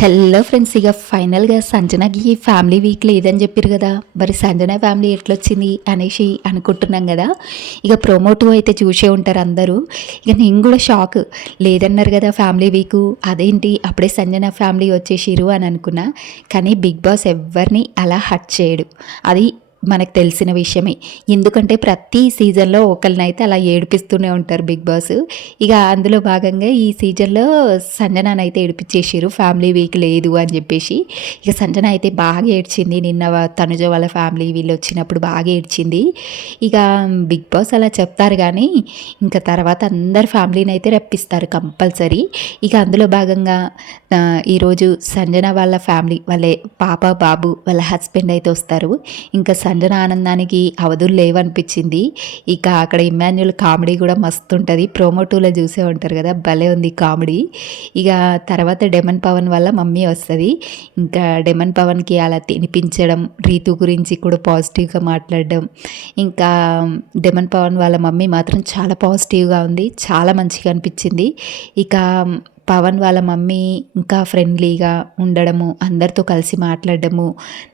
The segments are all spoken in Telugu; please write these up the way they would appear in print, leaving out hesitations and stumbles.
హలో ఫ్రెండ్స్, ఇక ఫైనల్గా సంజనకి ఫ్యామిలీ వీక్ లేదని చెప్పారు కదా. మరి సంజన ఫ్యామిలీ ఎట్లొచ్చింది అనేసి అనుకుంటున్నాం కదా. ఇక ప్రోమోటివ్ అయితే చూసే ఉంటారు అందరూ. ఇక నేను కూడా షాక్, లేదన్నారు కదా ఫ్యామిలీ వీకు, అదేంటి అప్పుడే సంజన ఫ్యామిలీ వచ్చేసిరు అని అనుకున్నా. కానీ బిగ్ బాస్ ఎవరిని అలా హట్ చేయడు, అది మనకు తెలిసిన విషయమే. ఎందుకంటే ప్రతి సీజన్లో ఒకరినైతే అలా ఏడిపిస్తూనే ఉంటారు బిగ్ బాస్. ఇక అందులో భాగంగా ఈ సీజన్లో సంజనానైతే ఏడిపించేసారు, ఫ్యామిలీ వీక్ లేదు అని చెప్పేసి. ఇక సంజన అయితే బాగా ఏడ్చింది నిన్న, తనుజ వాళ్ళ ఫ్యామిలీ వీళ్ళు వచ్చినప్పుడు బాగా ఏడ్చింది. ఇక బిగ్ బాస్ అలా చెప్తారు కానీ ఇంకా తర్వాత అందరు ఫ్యామిలీని అయితే రప్పిస్తారు కంపల్సరీ. ఇక అందులో భాగంగా ఈరోజు సంజన వాళ్ళ ఫ్యామిలీ, వాళ్ళ పాప బాబు వాళ్ళ హస్బెండ్ అయితే వస్తారు. ఇంకా సంజన ఆనందానికి అవధులు లేవనిపించింది. ఇక అక్కడ ఇమాన్యుల్ కామెడీ కూడా మస్తు ఉంటుంది, ప్రోమో 2లో చూసే ఉంటారు కదా, భలే ఉంది కామెడీ. ఇక తర్వాత డెమన్ పవన్ వాళ్ళ మమ్మీ వస్తుంది. ఇంకా డెమన్ పవన్కి అలా తినిపించడం, రీతు గురించి కూడా పాజిటివ్గా మాట్లాడడం. ఇంకా డెమన్ పవన్ వాళ్ళ మమ్మీ మాత్రం చాలా పాజిటివ్గా ఉంది, చాలా మంచిగా అనిపించింది. ఇక పవన్ వాళ్ళ మమ్మీ ఇంకా ఫ్రెండ్లీగా ఉండడము, అందరితో కలిసి మాట్లాడడము,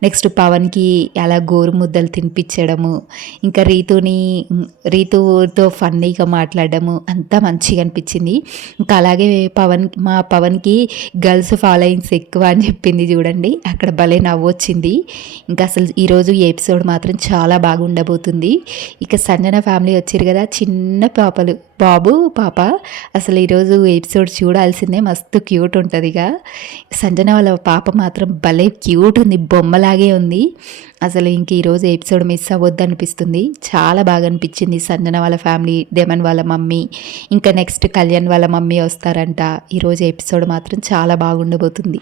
నెక్స్ట్ పవన్కి అలా గోరు ముద్దలు తినిపించడము, ఇంకా రీతుతో ఫన్నీగా మాట్లాడడము అంతా మంచిగా అనిపించింది. ఇంకా అలాగే మా పవన్కి గర్ల్స్ ఫాలోయింగ్స్ ఎక్కువ అని చెప్పింది చూడండి, అక్కడ భలే నవ్వొచ్చింది. ఇంకా అసలు ఈరోజు ఈ ఎపిసోడ్ మాత్రం చాలా బాగుండబోతుంది. ఇక సంజన ఫ్యామిలీ వచ్చారు కదా, చిన్న పాపలు, బాబు పాప, అసలు ఈరోజు ఎపిసోడ్ చూడాల్సిందే, మస్తు క్యూట్ ఉంటుంది. ఇక సంజన వాళ్ళ పాప మాత్రం భలే క్యూట్ ఉంది, బొమ్మలాగే ఉంది. అసలు ఇంక ఈరోజు ఎపిసోడ్ మిస్ అవ్వద్దు అనిపిస్తుంది, చాలా బాగా అనిపించింది. సంజన వాళ్ళ ఫ్యామిలీ, డెమన్ వాళ్ళ మమ్మీ, ఇంకా నెక్స్ట్ కళ్యాణ్ వాళ్ళ మమ్మీ వస్తారంట. ఈరోజు ఎపిసోడ్ మాత్రం చాలా బాగుండబోతుంది.